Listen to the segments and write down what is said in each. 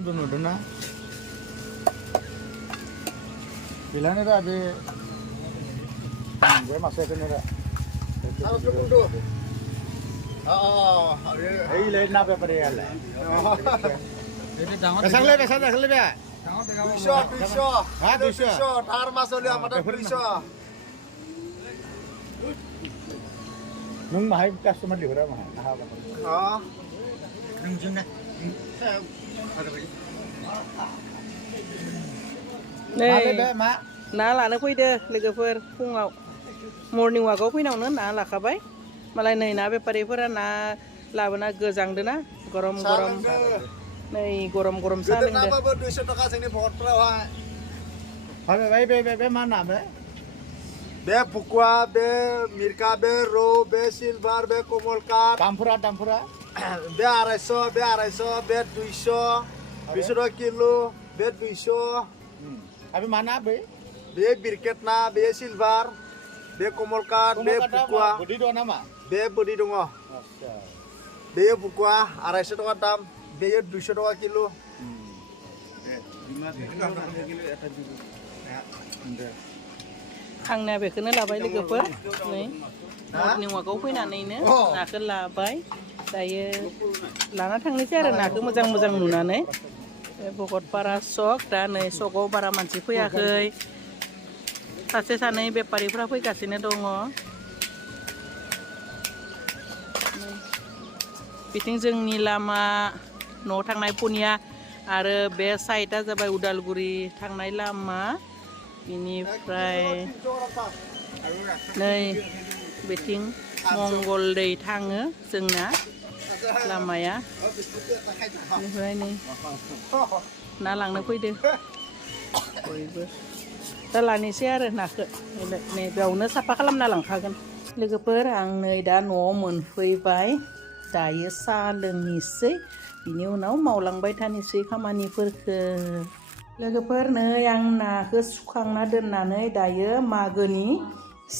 नुदों ना bilangnya dah gue masuk ke nera ini lain apa pada ya lah besar le ya Duisho tar masuk dia mata Duisho nung mahal customer di mana mahal nung juna Này, ná là nó quay đơ, lấy cái phơi phun ngọc, morning walk có quay nào nữa ná là khá vậy, mà lại này ná về Paris phơi ná là bên ná gờ răng đó ná, gorom, này gorom sa lên đây. Hỏi bé mana bé? Bé Pukwa, bé Mirka, bé Ro, bé Silver, bé Komolkat. Dampura. Bé Araiso, bé Duisho, 200 kilo, bé Duisho. Abi mana be? Be Birket na, be Silver, be Komolkat, be Pukwa. Budi dua nama? Be Budi dongo. Be Pukwa, Araiso toka dam, be 200 toka kilo. Thằng này về cái nó là bay lấy cái phơi, này, morning walk có quay nào này nữa, là cái là bay, đây là nó thằng này chứ là cứ một răng nụ này. Pokok para sok dan soko para manci pun ya kei. Kasih sana be pari pura pun kasih ne dongo. Biting जोंनि लामा न' थांनाय पुनिया आरो बे साइडआ जाबाय उदालगुरि थांनाय लामा बिनिफ्राय नै बिथिं मंगलदै थाङो जोंना लामाया बेनिफ्राय नै ना लांनो फैदो बयबो दा लानोसै आरो नाखौ नै बेयावनो साफा खालामना लांखागोन लोगोफोर आं नै दा न'आव मोनफैबाय दायो साहा लोंनोसै बिनि उनाव मावलांबाय थानोसै खामानिफोरखौ लोगोफोर नै आं नाखौ सुखांना दोननानै दायो मागोनि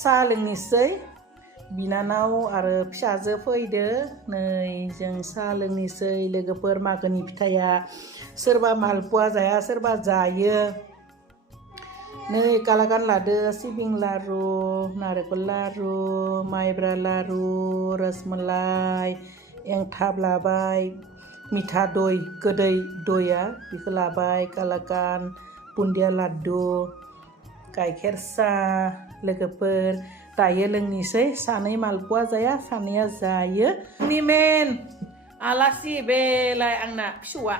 साहा लोंनोसै बिनानाव आरो फिसाजो फैदो नै जों साहा लोंनोसै लोगोफोर मागोनि फिथाया सोरबा मालपुवा जाया सोरबा जायो नै कालागान लादो सिबिं लारु नारेंखल लारु माइब्रा लारु रसमलाई एंथाब लाबाय मिठा दय गोदै दया बेखौ लाबाय कालागान बुन्दिया लाड्डु गाइखेर साहा लोगोफोर दायो लोंनोसै सानै मालपुवा जाया सानैया जायो निमेन आलासि बेलाय आंना फिसौआ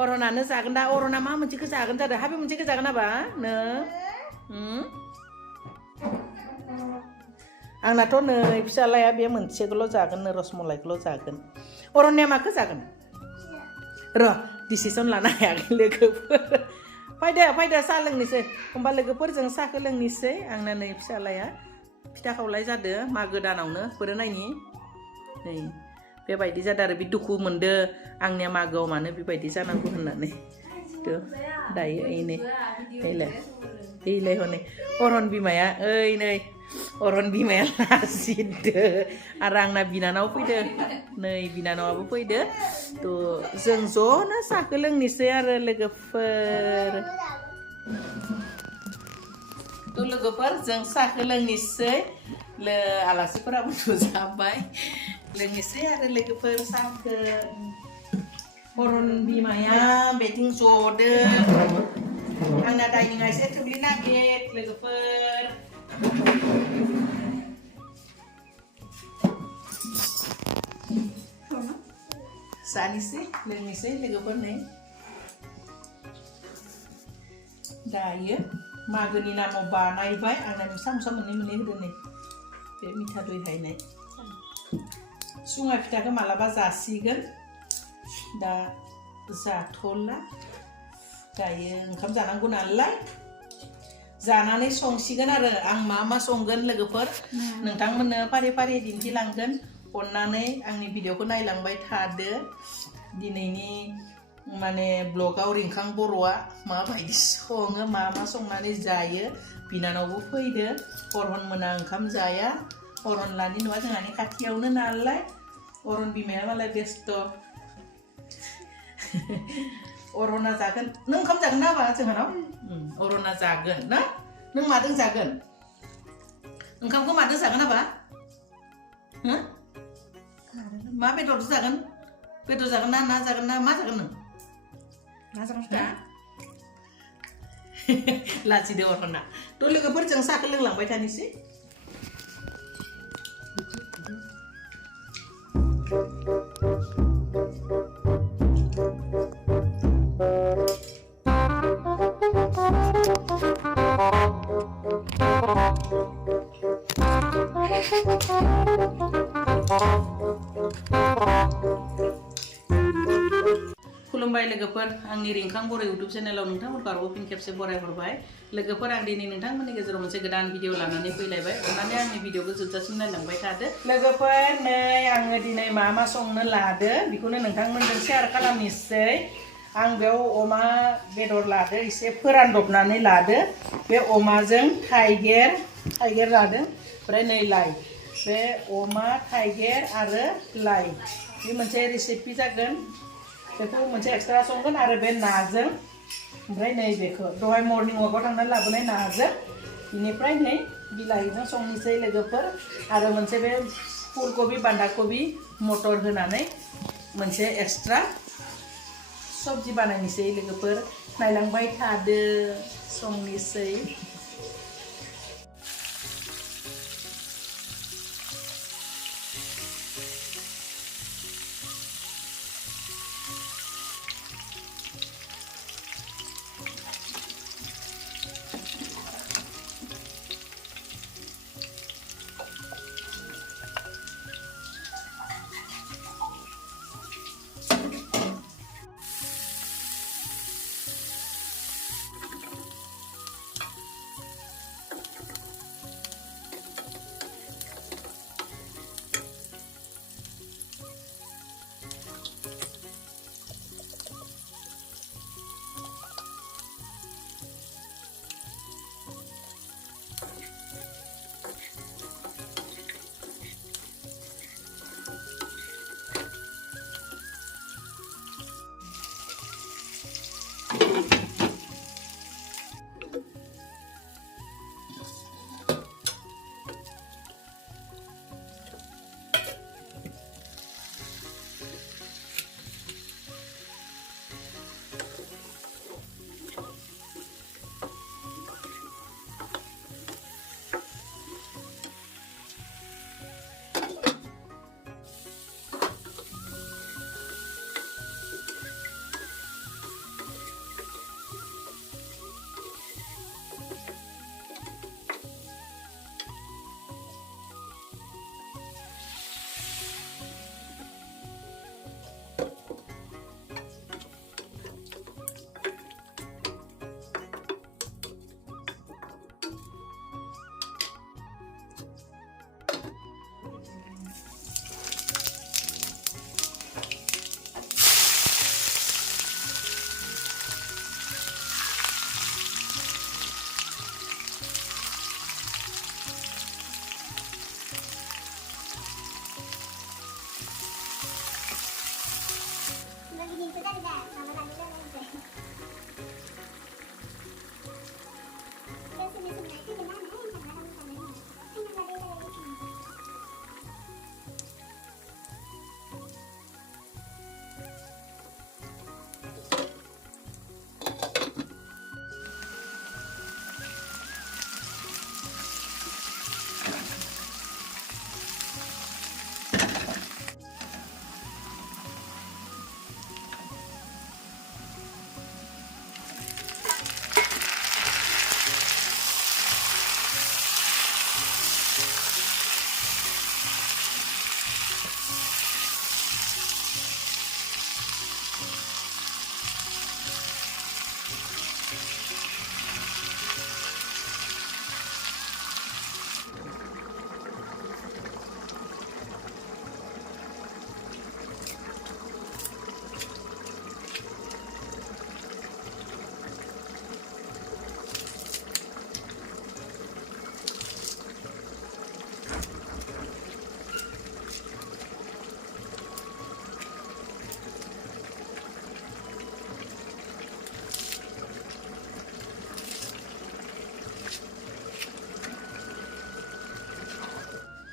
अरहनानो जागोन दा अरहना मा मोनसेखौ जागोन जादों हाबे मोनसेखौ जागोन नाबा नों आंनाथ' नै फिसालाया बे मोनसेखौल' जागोन रसमलाइखौल' जागोन अरहनाया माखौ जागोन र' डिसिसन लानो हायाखै लोगोफोर फैदो साहा लोंनोसै होमबा लोगोफोरजों साहाखौ लोंनोसै आंना नै फिसालाया फिथा खावलाय जादो मागो दानावनो बोरै नायनि नै बेबायदि जादों आरो बे दुखु मोनदो आंनिया मागोआव मानो बेबायदि जानांगौ होननानै दायो ओइलाय हनै अरहन बिमाया नै अरहन बिमाया लासिदो आरो आंना बिनानाव फैदो नै बिनानावाबो फैदो जों ज'नो साहाखौ लोंनोसै आरो लोगोफोर लोगोफोर जों साहाखौ लोंनोसै आलासिफोराबो नुजाबाय लोंनोसै आरो लोगोफोर साहाखौ अरहन बिमाया बेथिं ज'दो आंना डाइनिंआ एसे थोब्लि नागिर लोगोफोर जानोसै लोंनोसै लोगोफोर नै दायो मागोनि नामाव बानायबाय आंना मुसा मोननै होदो नै बे मिठा दय हायनाय सुङा फिथाखौ मालाबा जासिगोन दा जाथ'ला दायो ओंखाम जानांगौ नालाय जानानै संसिगोन आरो आं मा संगोन लोगोफोर नोंथांमोननो फारि फारि दिन्थिलांगोन अन्नानै आंनि भिडिअखौ नायलांबाय थादो दिनैनि माने ब्लगाव रिंखां बर'आ माबायदि सङो मा संनानै जायो बिनानावबो फैदो अरहन मोना ओंखाम जाया अरहन लानि न'आ जोंहानि खाथियावनो नालाय अरहन बिमाया मालाय बेस्थ' अरना जागोन नों ओंखाम जागोन ना बा जोंहानाव अरना जागोन ना नों मादों जागोन ओंखामखौ मादों जागोन ना बा हो मा बेदरजों जागोन बेदर जागोन ना ना जागोन ना मा जागोन नों ना जागोन फिथा लाजिदो अरना थ' लोगोफोरजों साहाखौ लोंलांबाय थानोसै खुलुमबाय लोगोफोर आंनि रिंखां बर' इउटुब चेनेलाव नोंथांमोनखौ आरोबाव फिन खेबसे बरायहरबाय लोगोफोर आं दिनै नोंथांमोननि गेजेराव मोनसे गोदान भिडिअ लानानै फैलायबाय अन्नानै आंनि भिडिअखौ जोबजासिम नायलांबाय थादो लोगोफोर नै आङो दिनै मा मा संनो लादो बेखौनो नोंथांमोनजों शेयार खालामनोसै आं बेयाव अमा बेदर लादो एसे फोरानदबनानै लादो बे अमाजों थाइगिर लादों ओमफ्राय नै लाइ बे अमा थाइगिर आरो लाइ बे मोनसे रेसिपि जागोन बेखौ मोनसे एक्सट्रा संगोन आरो बे नाजों ओमफ्राय नै बेखौ दहाय मर्निं वाकआव थांनानै लाबोनाय नाजों बेनिफ्राय नै बिलाहिजों संनोसै लोगोफोर आरो मोनसे बे फुलकबि बान्दा कबि मटर होनानै मोनसे एक्सट्रा सबजि बानायनोसै लोगोफोर नायलांबाय थादो संनोसै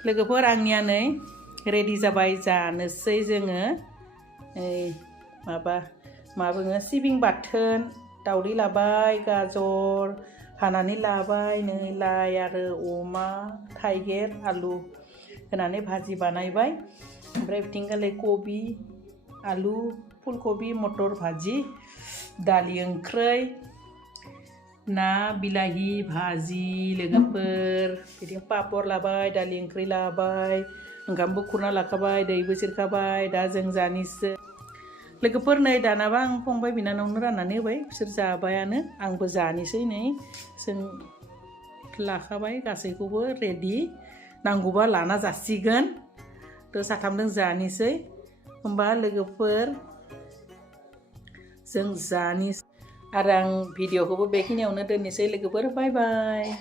लोगोफोर आंनिया नै रेडि जाबाय जानोसै जोङो मा बुङो सिबिं बाथोन दावदै लाबाय गाजर हानानै लाबाय नै लाइ आरो अमा थाइगिर आलु होनानै भाजि बानायबाय ओमफ्राय बिथिंगालै कबि आलु फुलकबि मटर भाजि दालि ओंख्रै ना बिलाहि भाजि लोगोफोर बिदिनो पापर लाबाय दालि ओंख्रि लाबाय ओंखामबो खुरना लाखाबाय दैबो सेरखाबाय दा जों जानोसै लोगोफोर नै दानाबा आं फंबाय बिनानावनो राननानै होबाय बिसोर जाबायानो आंबो जानोसै नै जों लाखाबाय गासैखौबो रेडि नांगौबा लाना जासिगोन थ' साथामजों जानोसै होमबा लोगोफोर जों जानोसै आरो आं भिडिअखौबो बेखिनियावनो दोननोसै लोगोफोर बाय बाय